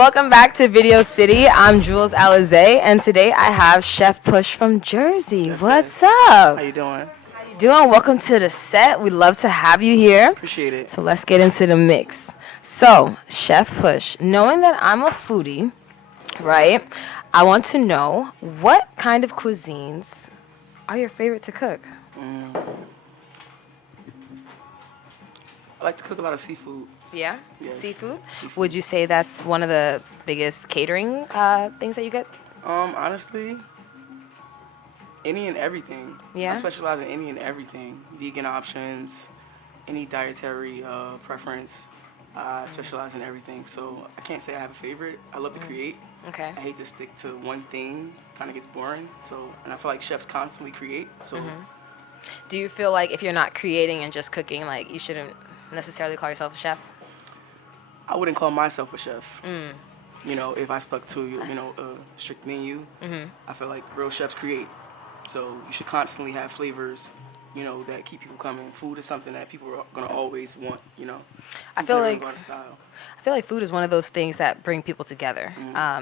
Welcome back to Video City. I'm Jewelz Alizé, and today I have Chef Push from Jersey. What's up? How you doing? How you doing? Welcome to the set. We'd love to have you here. Appreciate it. So let's get into the mix. So, Chef Push, knowing that I'm a foodie, right, I want to know what kind of cuisines are your favorite to cook? I like to cook a lot of seafood. Yeah? Yes. Seafood? Would you say that's one of the biggest catering things that you get? Honestly, any and everything. Yeah? I specialize in any and everything. Vegan options, any dietary preference. I specialize in everything. So I can't say I have a favorite. I love to create. Okay. I hate to stick to one thing. Kind of gets boring. So, and I feel like chefs constantly create. So. Do you feel like if you're not creating and just cooking, like you shouldn't necessarily call yourself a chef? I wouldn't call myself a chef. You know, if I stuck to a strict menu, I feel like real chefs create. So you should constantly have flavors, that keep people coming. Food is something that people are gonna always want. I feel like food is one of those things that bring people together.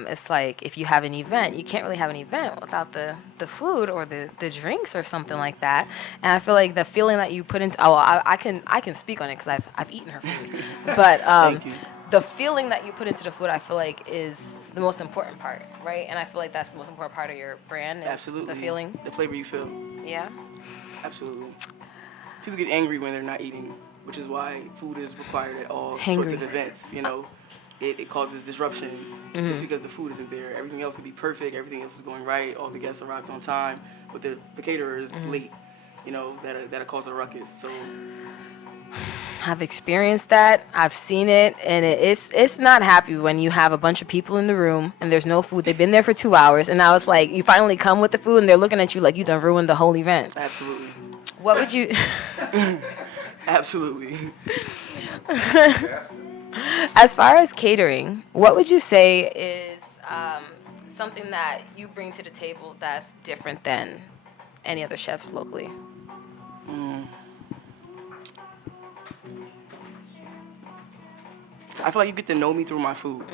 It's like if you have an event, you can't really have an event without the food or the drinks or something like that. And I feel like the feeling that you put into I can speak on it because I've eaten her food, but Thank you. the feeling that you put into the food, I feel like is the most important part, right? And I feel like that's the most important part of your brand. Is Absolutely. the feeling. The flavor you feel. Yeah. Absolutely. People get angry when they're not eating, which is why food is required at all sorts of events. It causes disruption just because the food isn't there. Everything else could be perfect. Everything else is going right. All the guests arrived on time, but the caterer is late. That'll cause a ruckus. So. I've experienced that. I've seen it, and it's not happy when you have a bunch of people in the room and there's no food. They've been there for 2 hours, and now it's like you finally come with the food, and they're looking at you like you done ruined the whole event. Absolutely. What would you? Absolutely. As far as catering, what would you say is something that you bring to the table that's different than any other chefs locally? I feel like you get to know me through my food.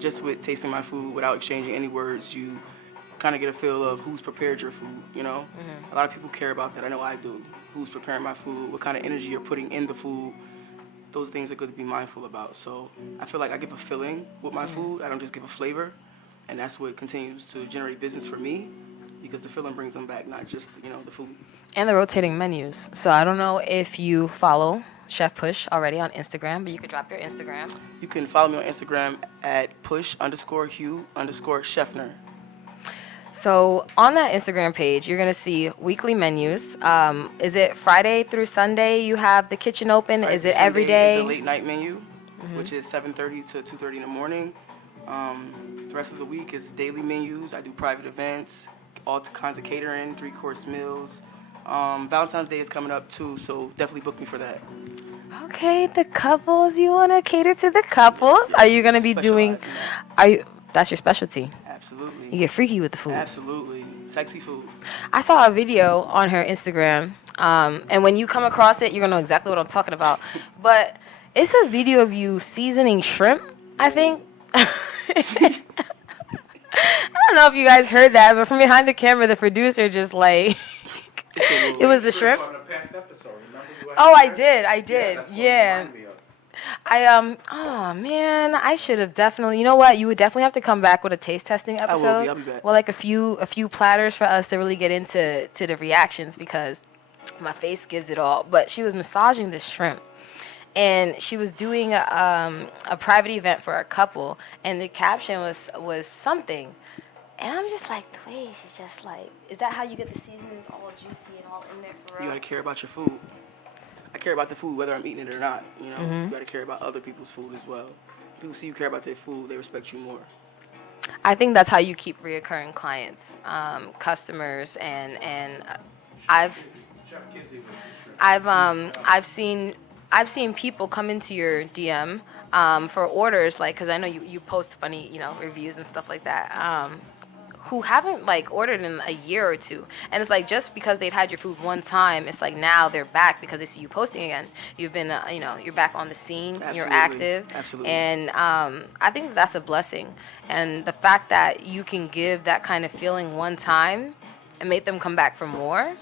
Just with tasting my food without exchanging any words, you kind of get a feel of who's prepared your food, A lot of people care about that. I know I do. Who's preparing my food, what kind of energy you're putting in the food. Those things are good to be mindful about. So I feel like I give a feeling with my food. I don't just give a flavor. And that's what continues to generate business for me because the feeling brings them back, not just, the food. And the rotating menus. So I don't know if you follow Chef Push already on Instagram, but you could drop your Instagram. You can follow me on Instagram at push_Hugh_Chefner. So on that Instagram page, you're going to see weekly menus. Is it Friday through Sunday you have the kitchen open? Friday is it Sunday every day? It's a late night menu, which is 7:30 to 2:30 in the morning. The rest of the week is daily menus. I do private events, all kinds of catering, 3-course meals. Valentine's Day is coming up too, so definitely book me for that. Okay, the couples. You want to cater to the couples? Are you going to be doing? That's your specialty. Absolutely. You get freaky with the food. Absolutely. Sexy food. I saw a video on her Instagram, and when you come across it, you're going to know exactly what I'm talking about. But it's a video of you seasoning shrimp, I think. I don't know if you guys heard that, but from behind the camera, the producer just like... It was the shrimp? Oh, I did. Yeah. Oh man, I should have definitely. You know what? You would definitely have to come back with a taste testing episode. I will be. I'll be back. Well, like a few platters for us to really get into the reactions because my face gives it all. But she was massaging this shrimp, and she was doing a private event for a couple, and the caption was something. And I'm just like, the way she's just like, is that how you get the seasonings all juicy and all in there for real? You gotta care about your food. I care about the food whether I'm eating it or not. You gotta care about other people's food as well. People see you care about their food, they respect you more. I think that's how you keep reoccurring clients, customers, and I've seen people come into your DM for orders, like, because I know you post funny reviews and stuff like that. who haven't like ordered in a year or two, and it's like just because they've had your food one time, it's like now they're back because they see you posting again. You've been, you're back on the scene. Absolutely. You're active. Absolutely. And I think that's a blessing, and the fact that you can give that kind of feeling one time and make them come back for more.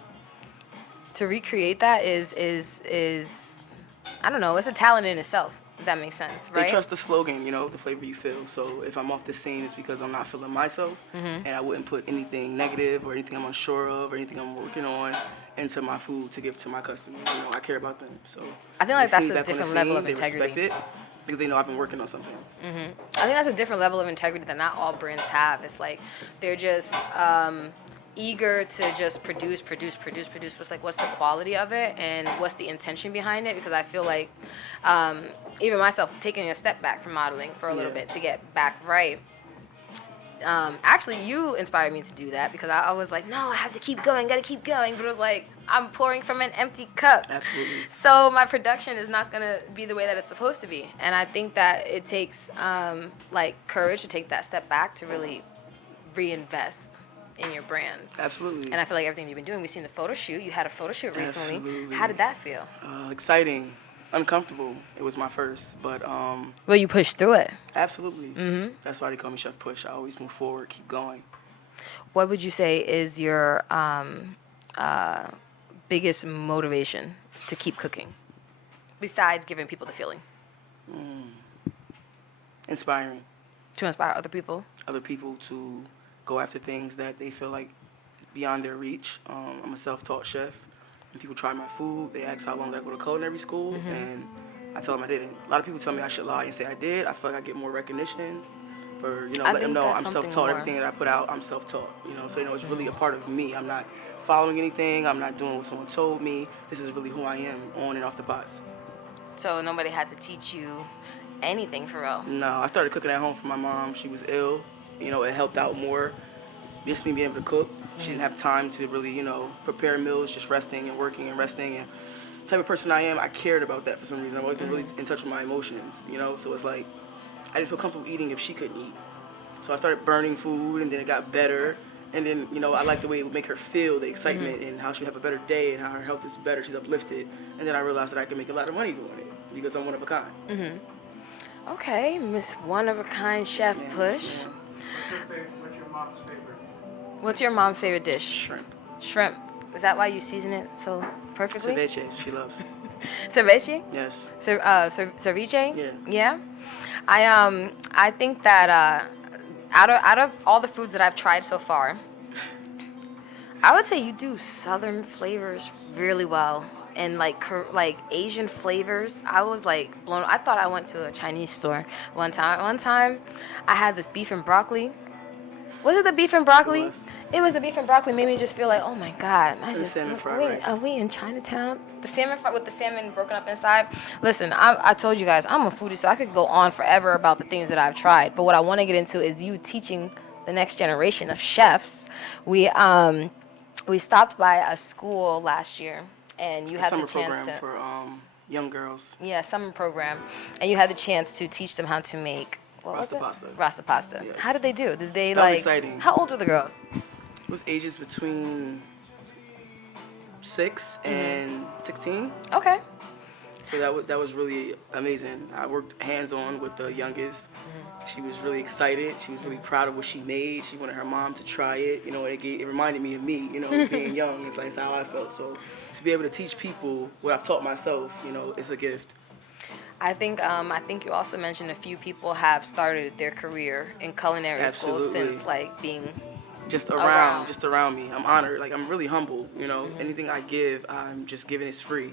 To recreate that is I don't know. It's a talent in itself. If that makes sense, right? They trust the slogan, the flavor you feel. So if I'm off the scene, it's because I'm not feeling myself, and I wouldn't put anything negative or anything I'm unsure of or anything I'm working on into my food to give to my customers. I care about them. So I think like they that's see a back on the different level scene, of integrity. They respect it because they know I've been working on something. I think that's a different level of integrity that not all brands have. It's like they're just eager to just produce. What's the quality of it and what's the intention behind it? Because I feel like even myself taking a step back from modeling for a little bit to get back right. Actually, you inspired me to do that because I was like, no, I have to keep going, gotta keep going. But it was like, I'm pouring from an empty cup. Absolutely. So my production is not gonna be the way that it's supposed to be. And I think that it takes courage to take that step back to really reinvest in your brand. Absolutely. And I feel like everything you've been doing, we've seen the photo shoot. You had a photo shoot recently. Absolutely. How did that feel? Exciting. Uncomfortable. It was my first, but well, you pushed through it. Absolutely. That's why they call me Chef Push. I always move forward, keep going. What would you say is your biggest motivation to keep cooking, besides giving people the feeling? Inspiring. To inspire other people? Other people to go after things that they feel like beyond their reach. I'm a self-taught chef. When people try my food, they ask how long did I go to culinary school, and I tell them I didn't. A lot of people tell me I should lie and say I did. I feel like I get more recognition for, letting them know I'm self-taught. Everything that I put out, I'm self-taught. So it's really a part of me. I'm not following anything. I'm not doing what someone told me. This is really who I am on and off the pots. So nobody had to teach you anything for real? No, I started cooking at home for my mom. She was ill. It helped out more. Just me being able to cook. She didn't have time to really, prepare meals, just resting and working and resting. And the type of person I am, I cared about that for some reason. I've always been really in touch with my emotions, So it's like, I didn't feel comfortable eating if she couldn't eat. So I started burning food, and then it got better. And then, I liked the way it would make her feel, the excitement, and how she'd have a better day, and how her health is better, she's uplifted. And then I realized that I could make a lot of money doing it, because I'm one of a kind. Okay, Miss One of a Kind Chef Push. What's your mom's favorite? What's your mom's favorite dish? Shrimp. Shrimp. Is that why you season it so perfectly? Ceviche, she loves. Ceviche? Yes. Ceviche? Yeah. Yeah? I think that out of all the foods that I've tried so far, I would say you do Southern flavors really well. And like Asian flavors, I was like blown. I thought I went to a Chinese store one time. One time, I had this beef and broccoli. Was it the beef and broccoli? It was the beef and broccoli. Made me just feel like, oh my God! Are we in Chinatown? The salmon with the salmon broken up inside. Listen, I told you guys I'm a foodie, so I could go on forever about the things that I've tried. But what I want to get into is you teaching the next generation of chefs. We stopped by a school last year. And you had the chance summer program for young girls. Yeah, summer program, and you had the chance to teach them how to make Rasta pasta. Rasta pasta. Yes. How did they do? Did they that was exciting. How old were the girls? It was ages between 6 and 16. Okay. So that was really amazing. I worked hands-on with the youngest. She was really excited. She was really proud of what she made. She wanted her mom to try it. It reminded me of me. Being young. It's how I felt. So to be able to teach people what I've taught myself, it's a gift. I think you also mentioned a few people have started their career in culinary school since being just around me. I'm honored. I'm really humble. Anything I give, I'm just giving it's free.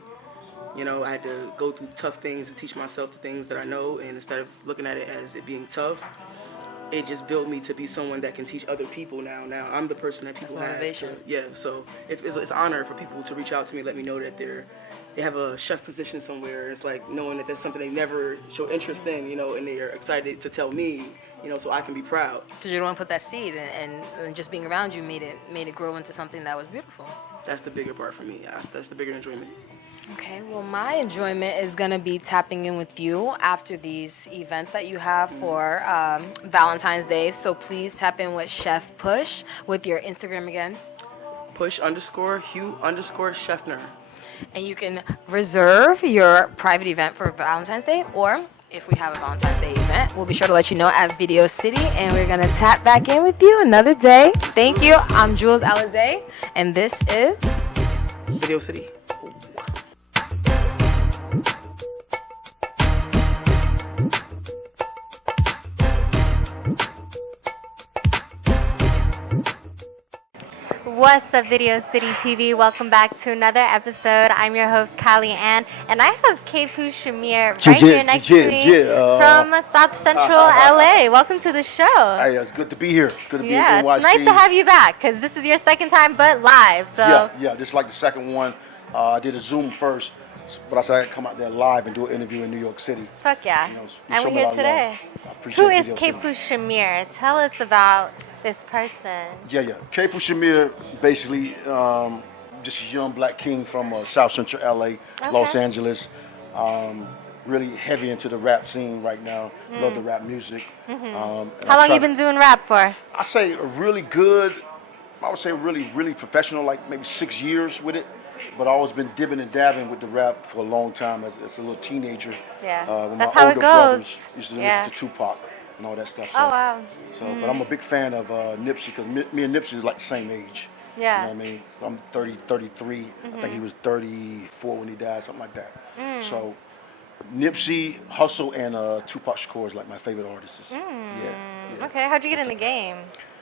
I had to go through tough things to teach myself the things that I know, and instead of looking at it as it being tough, it just built me to be someone that can teach other people now. Now I'm the person that people have. Motivation. So it's an honor for people to reach out to me, let me know that they have a chef position somewhere. It's like knowing that that's something they never show interest in, and they're excited to tell me, so I can be proud. Because you don't want to put that seed, and just being around you made it grow into something that was beautiful. That's the bigger part for me. That's the bigger enjoyment. Okay, well, my enjoyment is going to be tapping in with you after these events that you have for Valentine's Day. So please tap in with Chef Push with your Instagram again. Push_Hugh_Chefner. And you can reserve your private event for Valentine's Day, or if we have a Valentine's Day event, we'll be sure to let you know at Video City, and we're going to tap back in with you another day. Thank you. I'm Jewelz Alade, and this is Video City. What's up, Video City TV? Welcome back to another episode. I'm your host, Callie Ann, and I have Kphu Shamir right here next to me from South Central LA. Welcome to the show. Hey, it's good to be here. It's good to be in Yeah, NYC. it's nice to have you back because this is your second time, but live. So Yeah, this is like the second one. I did a Zoom first, but I said I'd come out there live and do an interview in New York City. fuck yeah. You know, and show we're me a here lot of today. love. I appreciate Who is Video Kphu City. Shamir? Tell us about this person. Yeah. Kphu Shamir, basically, just a young black king from South Central LA, Los Angeles. Really heavy into the rap scene right now. Love the rap music. How long you been doing rap for? I say a really good, I would say really professional, like maybe 6 years with it. But I always been dibbing and dabbing with the rap for a long time as a little teenager. Yeah, When that's my how it older goes. brothers used to listen to Tupac and all that stuff. So, Oh wow. But I'm a big fan of Nipsey because me and Nipsey is like the same age. Yeah. You know what I mean? So I'm 33. I think he was 34 when he died, something like that. So Nipsey, Hustle, and Tupac Shakur is like my favorite artists. Yeah. Okay, how'd you get in the game?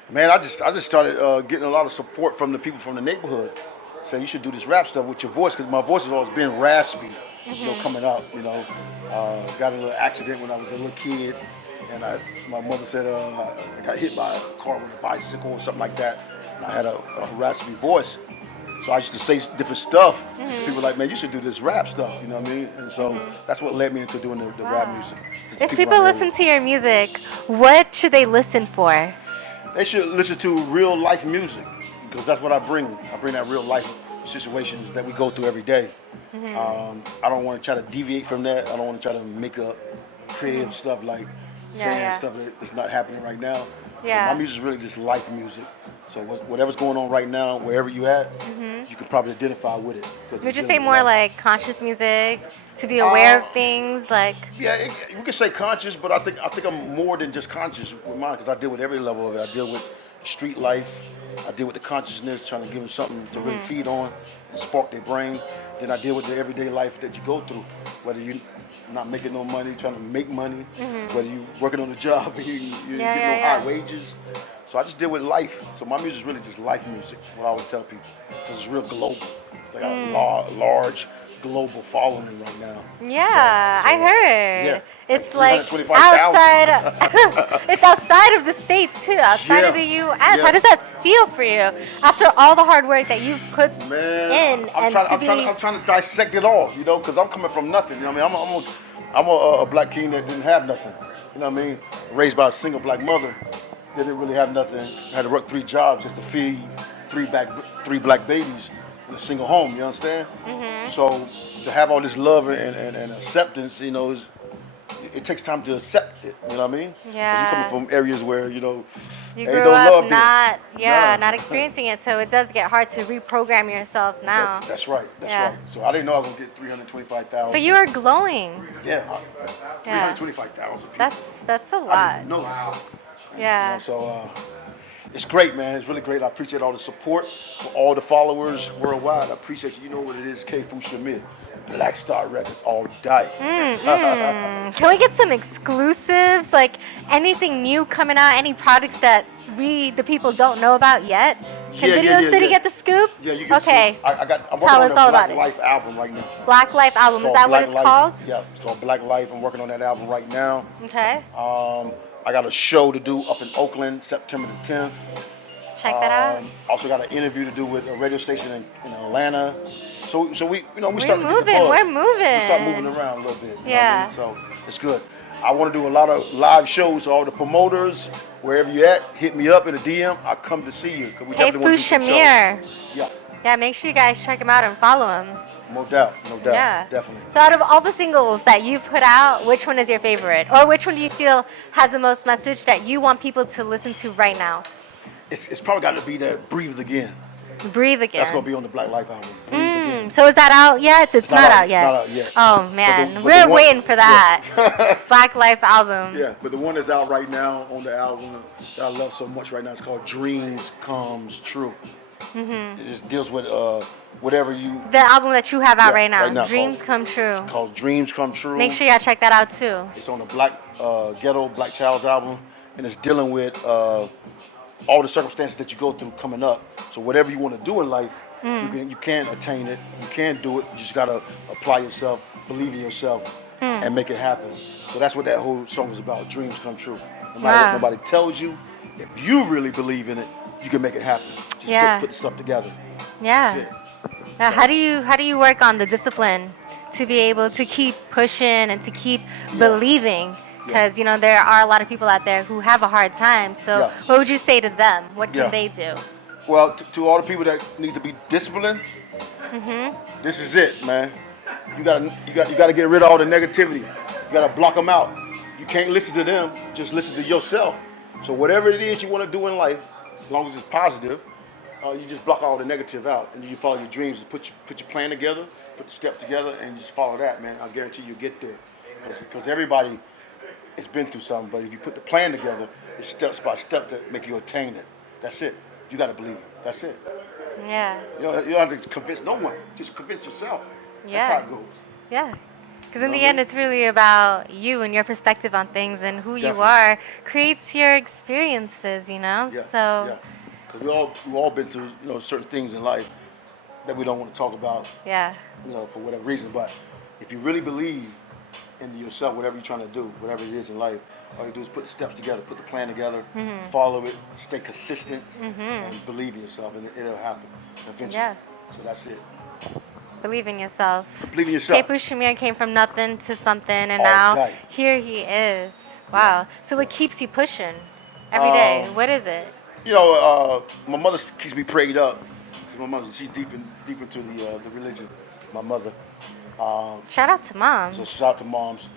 Man, I just started getting a lot of support from the people from the neighborhood, saying you should do this rap stuff with your voice, because my voice has always been raspy, you know, coming up. You know, got a little accident when I was a little kid, and my mother said I got hit by a car with a bicycle or something like that, and I had a raspy voice. So I used to say different stuff. People were like, man, you should do this rap stuff, you know what I mean? And so that's what led me into doing the rap music. Just If keep people around listen to your music, what should they listen for? They should listen to real life music, because that's what I bring. I bring that real life situations that we go through every day. I don't want to try to deviate from that. I don't want to try to make up creative stuff like saying stuff that's not happening right now. Yeah. So my music is really just life music. So whatever's going on right now, wherever you at, you can probably identify with it. Would you say more like conscious music to be aware of things, like? Yeah, we can say conscious, but I think I'm more than just conscious with mine, because I deal with every level of it. I deal with street life. I deal with the consciousness, trying to give them something to really feed on and spark their brain. Then I deal with the everyday life that you go through, whether you're not making no money, trying to make money, whether you're working on a job and you get no high wages. So I just deal with life. So my music is really just life music, what I always tell people, because it's real global. It's like a large global following right now. Yeah, I heard. Yeah. It's like 325,000. outside. It's outside of the states too, outside of the U.S. How does that feel for you after all the hard work that you've put in? I'm trying to dissect it all, you know, because I'm coming from nothing. You know what I mean? I'm a black king that didn't have nothing. You know what I mean? Raised by a single black mother. Didn't really have nothing. Had to work 3 jobs just to feed three black babies in a single home. You understand? So to have all this love and acceptance, you know, it takes time to accept it. You know what I mean? Yeah. You coming from areas where you know You they grew don't love up it. not experiencing it, so it does get hard to reprogram yourself now. That's right. That's right. So I didn't know I was gonna get 325,000. But you are glowing. Yeah. 325,000. That's a I lot. didn't know that. Yeah. You know, so it's great, man. It's really great. I appreciate all the support for all the followers worldwide. I appreciate you. You know what it is, Kphu Shamir. Black Star Records all day. Can we get some exclusives, like anything new coming out, any products that we, the people, don't know about yet? Can Video City get the scoop? Yeah, you get okay. I'm working Tell on us the all Black about it. Life album right now. Black Life album, is that what it's called? Yeah, it's called Black Life. I'm working on that album right now. Okay. I got a show to do up in Oakland, September the 10th. Check that out. Also got an interview to do with a radio station in Atlanta. So we starting to get the buzz. We're moving. We start moving around a little bit. You Yeah. know what I mean? So it's good. I want to do a lot of live shows. So all the promoters, wherever you at, hit me up in a DM. I'll come to see you. 'Cause we definitely want Kphu to do some Shamir. shows. Yeah. Yeah, make sure you guys check him out and follow him. No doubt, Yeah. definitely. So out of all the singles that you've put out, which one is your favorite? Or which one do you feel has the most message that you want people to listen to right now? It's probably got to be that Breathe Again. Breathe Again. That's going to be on the Black Life album. Breathe Again. So is that out yet? It's not out yet. Not out yet. Oh man, but we're the one- waiting for that Yeah. Black Life album. Yeah, but the one that's out right now on the album that I love so much right now is called Dreams Comes True. It just deals with whatever you... The album that you have out Yeah, right now, right now, Dreams Come True. Called Dreams Come True. Make sure y'all check that out too. It's on the Ghetto Black Child's album, and it's dealing with all the circumstances that you go through coming up. So whatever you want to do in life, you can attain it. You can do it. You just gotta apply yourself, believe in yourself, and make it happen. So that's what that whole song is about. Dreams come true. No matter what nobody tells you, if you really believe in it, you can make it happen. Just put the stuff together. Yeah. That's it. Now, how do you work on the discipline to be able to keep pushing and to keep believing? Because you know there are a lot of people out there who have a hard time. So what would you say to them? What can they do? Well, to all the people that need to be disciplined, this is it, man. You gotta get rid of all the negativity. You gotta block them out. You can't listen to them. Just listen to yourself. So whatever it is you want to do in life, as long as it's positive, you just block all the negative out, and you follow your dreams. Put your plan together, put the step together, and just follow that, man. I guarantee you'll get there. Because everybody has been through something, but if you put the plan together, it's step by step to make you attain it. That's it. You got to believe. That's it. Yeah. You don't have to convince no one. Just convince yourself. Yeah. That's how it goes. Yeah. Because in the end, it's really about you and your perspective on things, and who you are creates your experiences, you know? Yeah. So. Yeah. Because we've all been through, certain things in life that we don't want to talk about. Yeah. For whatever reason. But if you really believe into yourself, whatever you're trying to do, whatever it is in life, all you do is put the steps together, put the plan together, follow it, stay consistent, and believe in yourself, and it'll happen eventually. Yeah. So that's it. Believe in yourself. Believe in yourself. Kphu Shamir came from nothing to something, and now here he is. Wow. So what keeps you pushing every day? What is it? My mother keeps me prayed up. My mother, she's deep into the religion. My mother. Shout out to mom. So shout out to moms.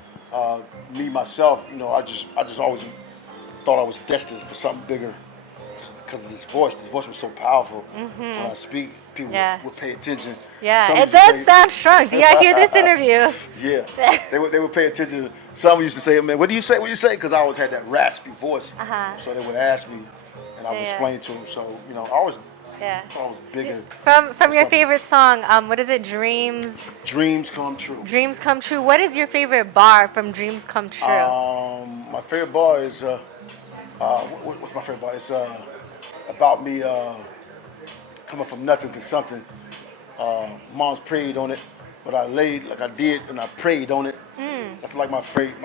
Me myself, I just always thought I was destined for something bigger because of this voice. This voice was so powerful. When I speak, people would pay attention. Yeah, it does sound strong. Do y'all hear this interview? Yeah, they would pay attention. Some used to say, "Man, what do you say? What do you say?" Because I always had that raspy voice. So they would ask me, and I would explain to them. So I always thought I was bigger. From your favorite song, what is it? Dreams. Dreams come true. Dreams come true. What is your favorite bar from Dreams Come True? My favorite bar is what's my favorite bar? It's about me coming from nothing to something. Mom's prayed on it, but I laid like I did and I prayed on it. That's like my favorite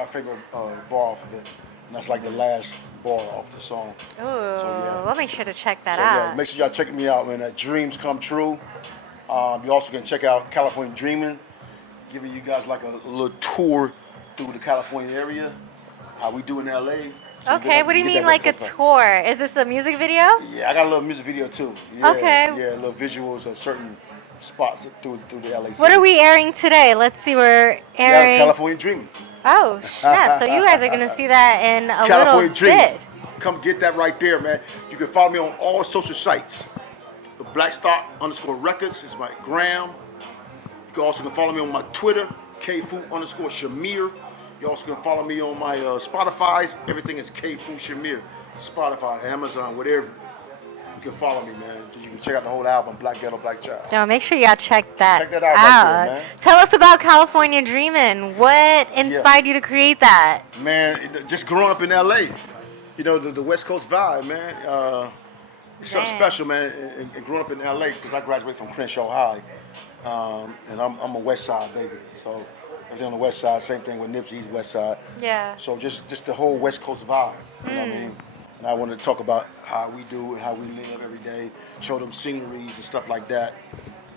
bar off of it. And that's like the last bar off the song. Ooh, we'll make sure to check that So out. make sure y'all check me out, man. Dreams Come True. You also can check out California Dreaming, giving you guys like a little tour through the California area, how we do in LA. So Okay, what do you mean like a tour? Is this a music video? Yeah, I got a little music video too. Yeah, Okay. Yeah, little visuals of certain spots through the LA city. What are we airing today? Let's see, we're airing... California Dreaming. Oh, snap. So you guys are going to see that in a California little Dreaming. bit. Come get that right there, man. You can follow me on all social sites. The Blackstar_Records is my gram. You can also follow me on my Twitter, Kphu_Shamir. You also can follow me on my Spotify's. Everything is Kphu Shamir. Spotify, Amazon, whatever. You can follow me, man. You can check out the whole album, Black Ghetto, Black Child. No, make sure y'all check that Check that out right there, man. Tell us about California Dreamin'. What inspired you to create that? Man, just growing up in LA, the West Coast vibe, man. It's something special, man. And growing up in LA, because I graduated from Crenshaw High, and I'm a West Side baby. So everything on the West Side, same thing with Nipsey, he's West Side. Yeah. So just the whole West Coast vibe. You know what I mean? And I wanted to talk about how we do and how we live every day, show them sceneries and stuff like that,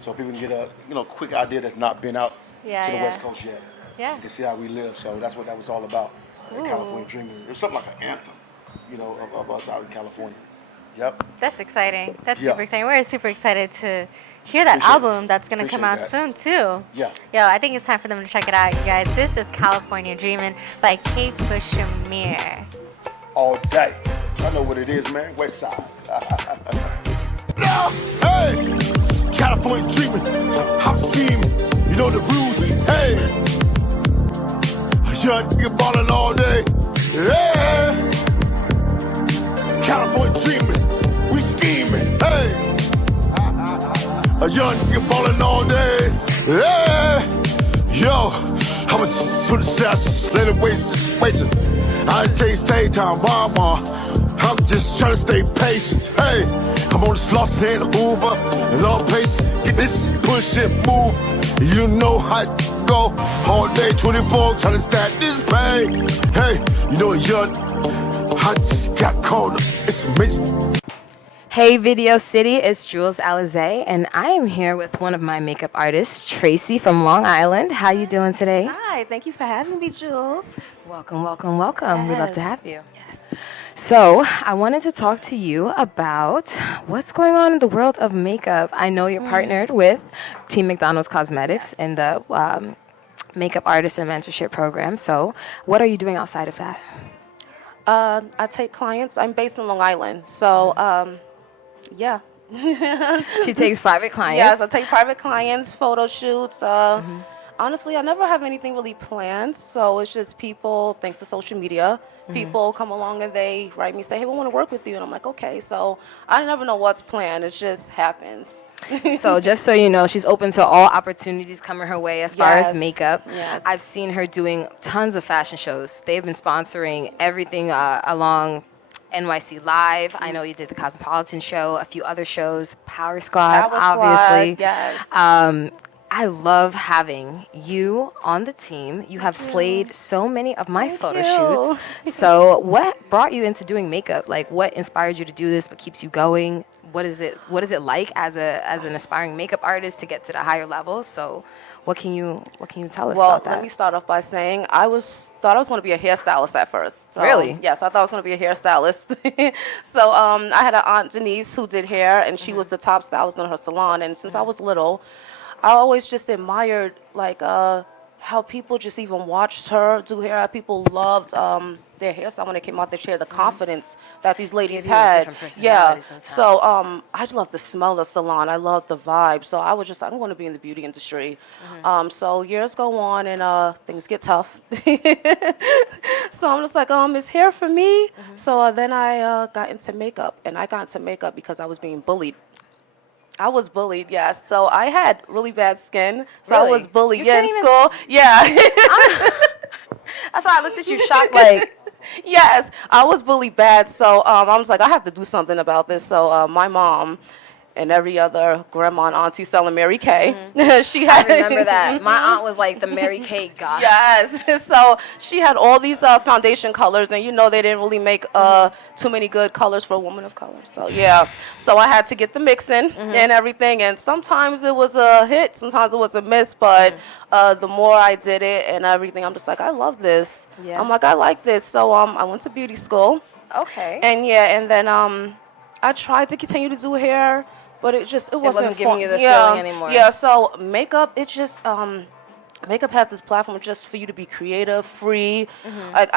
so people can get a quick idea that's not been out to the West Coast yet. Yeah. You can see how we live. So that's what that was all about. California Dreaming. It was something like an anthem, of us out in California. Yep. That's exciting. That's Yeah. super exciting. We're super excited to hear that Appreciate album that's going to come out Appreciate soon, too. Yeah. Yo, I think it's time for them to check it out, you guys. This is California Dreamin' by Kphu. All day. I know what it is, man. West Side. Hey, California dreaming, hot scheming, you know the rules. Hey, young nigga ballin' all day. Yeah, California dreaming, we scheming. Hey, a young nigga ballin' all day. Yeah, yo, I was to the south, let it waiting. I take stay time, mama. I'm just trying to stay patient. Hey, I'm on the slots and the Uber and all patient. Get this push it, move. You know how it go. All day 24, trying to stack this pay. Hey, you know young, I just got caught up. It's amazing. Hey Video City, it's Jewelz Alizé, and I am here with one of my makeup artists, Tracy from Long Island. How you doing today? Hi, thank you for having me, Jewelz. Welcome, welcome, welcome. We'd love to have you. Yes. So, I wanted to talk to you about what's going on in the world of makeup. I know you're partnered with Team McDonald's Cosmetics in the Makeup Artist and Mentorship Program. So, what are you doing outside of that? I take clients. I'm based in Long Island, so yeah. She takes private clients. Yes, I take private clients, photo shoots. Honestly, I never have anything really planned, so it's just people, thanks to social media, people come along and they write me, say, hey, we want to work with you, and I'm like, okay, so I never know what's planned, it just happens. So just so you know, she's open to all opportunities coming her way as far as Yes, makeup. yes. I've seen her doing tons of fashion shows. They've been sponsoring everything along NYC Live. I know you did the Cosmopolitan show, a few other shows, Power Squad, Power obviously. Squad, yes. I love having you on the team. You have slayed so many of my photo you. shoots. So what brought you into doing makeup? Like, what inspired you to do this? What keeps you going? What is it like as an aspiring makeup artist to get to the higher levels? So what can you tell us about that? Let me start off by saying thought I was going to be a hairstylist at first. So, Really? Yes, I thought I was going to be a hairstylist. So I had an aunt Denise who did hair, and she was the top stylist in her salon. And since I was little, I always just admired like how people just even watched her do hair. How people loved their hairstyle when they came out there. She had the confidence that these ladies Give you a had. different personality sometimes. So I just love the smell of the salon. I love the vibe. So I was just like, I'm going to be in the beauty industry. So years go on and things get tough. So I'm just like, is hair for me? So then I got into makeup, and I got into makeup because I was being bullied. I was bullied, yes. So I had really bad skin. So I Really? was bullied, You yeah, can't in even- school. Yeah. That's why I looked at you shocked, like, Yes, I was bullied bad. So I was like, I have to do something about this. So my mom and every other grandma and auntie selling Mary Kay, she I had. remember that. My aunt was like the Mary Kay goddess. Yes. So she had all these foundation colors, and they didn't really make too many good colors for a woman of color. So yeah. So I had to get the mixing and everything, and sometimes it was a hit, sometimes it was a miss, but the more I did it and everything, I'm just like, I love this. Yeah. I'm like, I like this. So I went to beauty school, Okay. and then I tried to continue to do hair, but it wasn't giving fun. you the feeling anymore. Yeah. So makeup, it just makeup has this platform just for you to be creative, free. Like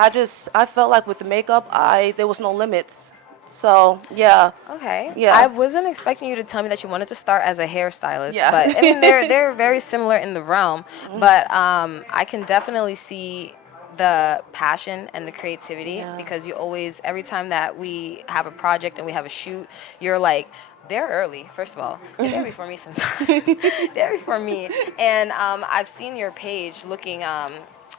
I felt like with the makeup, there was no limits. So yeah. Okay. Yeah. I wasn't expecting you to tell me that you wanted to start as a hairstylist. Yeah. But I mean, they're very similar in the realm. But I can definitely see the passion and the creativity because you always, every time that we have a project and we have a shoot, you're like, they're early, first of all. They're before me sometimes. They're before me. And I've seen your page looking,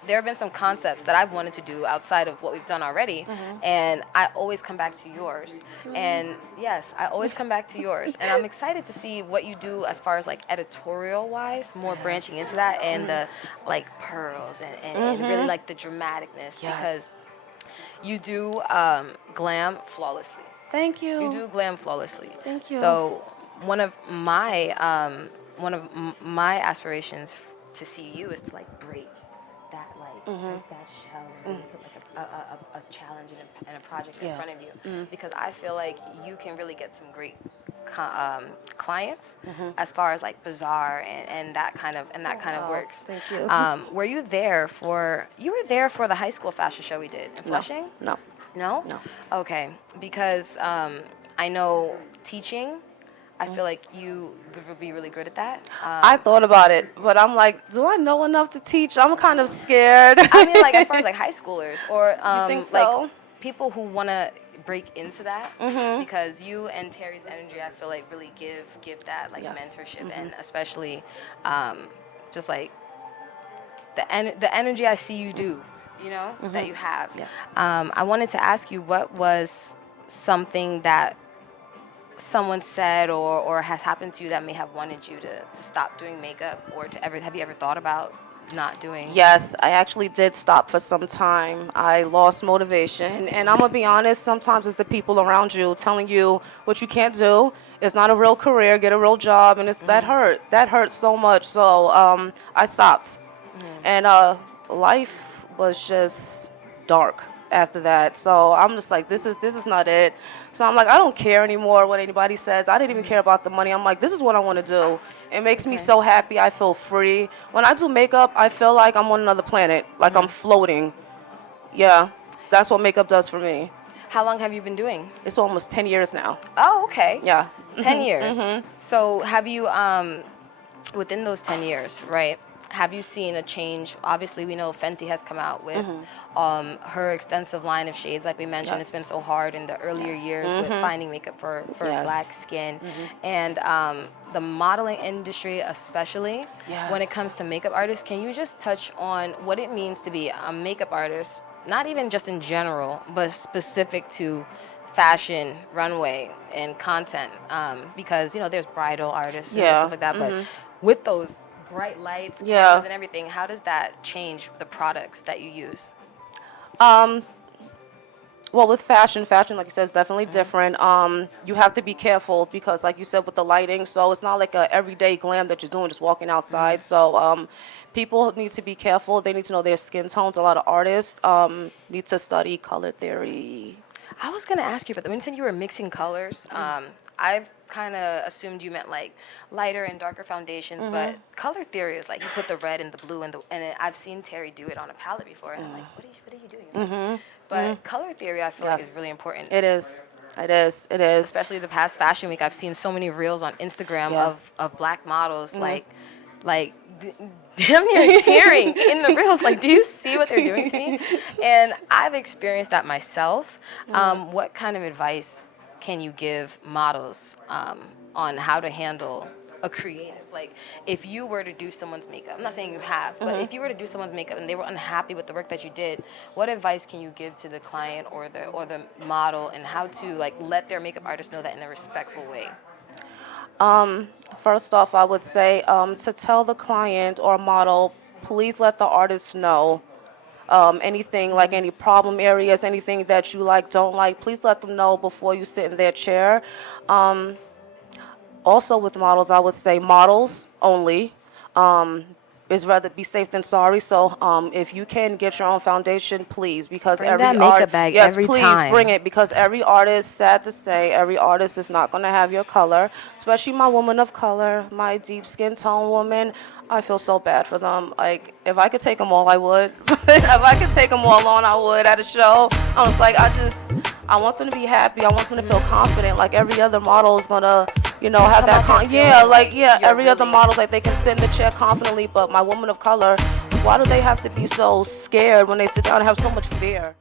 there have been some concepts that I've wanted to do outside of what we've done already. And I always come back to yours. And yes, I always come back to yours. And I'm excited to see what you do as far as like editorial-wise, more branching into that and the like pearls and really like the dramaticness because you do glam flawlessly. Thank you. You do glam flawlessly. Thank you. So one of my aspirations to see you is to like break that like break that shell and really put like a challenge and a project in Yeah. front of you, because I feel like you can really get some great clients as far as like bazaar and that kind of works. Thank you. Were you there for the high school fashion show we did in Flushing? No. No? No. Okay, because I know teaching, I feel like you would be really good at that. I thought about it, but I'm like, do I know enough to teach? I'm kind of scared. I mean, like as far as like high schoolers or think so? like people who want to break into that, because you and Terry's energy, I feel like really give that like Yes. mentorship and especially just like the energy I see you do, you know, that you have. Yes. I wanted to ask you, what was something that someone said or has happened to you that may have wanted you to stop doing makeup, or have you ever thought about not doing? Yes, I actually did stop for some time. I lost motivation, and I'm gonna be honest, sometimes it's the people around you telling you what you can't do. It's not a real career, get a real job, and that hurt so much. So I stopped, and life was just dark after that. So I'm just like, this is not it. So I'm like, I don't care anymore what anybody says. I didn't even care about the money. I'm like, this is what I want to do. It makes me so happy. I feel free. When I do makeup, I feel like I'm on another planet, like I'm floating. Yeah, that's what makeup does for me. How long have you been doing? It's almost 10 years now. Oh, okay. Yeah. 10 years. So have you, within those 10 years, right, have you seen a change? Obviously, we know Fenty has come out with her extensive line of shades. Like we mentioned, Yes. it's been so hard in the earlier years with finding makeup for Yes. black skin. And the modeling industry, especially when it comes to makeup artists, can you just touch on what it means to be a makeup artist, not even just in general, but specific to fashion, runway, and content? Because, you know, there's bridal artists and stuff like that, but with those bright lights, cameras, and everything, how does that change the products that you use? Well, with fashion, like you said, is definitely different. You have to be careful because, like you said, with the lighting, so it's not like a everyday glam that you're doing just walking outside. So people need to be careful. They need to know their skin tones. A lot of artists need to study color theory. I was going to ask you, but when you said you were mixing colors, I've kind of assumed you meant like lighter and darker foundations, but color theory is like you put the red and the blue and I've seen Terry do it on a palette before, and I'm like, what are you doing? But color theory, I feel like is really important. It is. It is. It is. Especially the past Fashion Week, I've seen so many reels on Instagram of black models like damn near tearing in the reels. Like, do you see what they're doing to me? And I've experienced that myself. What kind of advice can you give models on how to handle a creative? Like, if you were to do someone's makeup, I'm not saying you have, but if you were to do someone's makeup and they were unhappy with the work that you did, what advice can you give to the client or the model, and how to like let their makeup artist know that in a respectful way? First off, I would say to tell the client or model, please let the artist know anything, like any problem areas, anything that you like, don't like, please let them know before you sit in their chair. Also with models, I would say models only. Is rather be safe than sorry. So if you can get your own foundation, please, because bring that makeup bag every time. Please bring it, because every artist, sad to say, every artist is not going to have your color, especially my woman of color, my deep skin tone woman. I feel so bad for them. Like, if I could take them all, I would. If I could take them all on, I would at a show. I was like, I want them to be happy. I want them to feel confident. Like every other model is going to, you know, have that. Every other model, like they can sit in the chair confidently, but my woman of color, why do they have to be so scared when they sit down and have so much fear?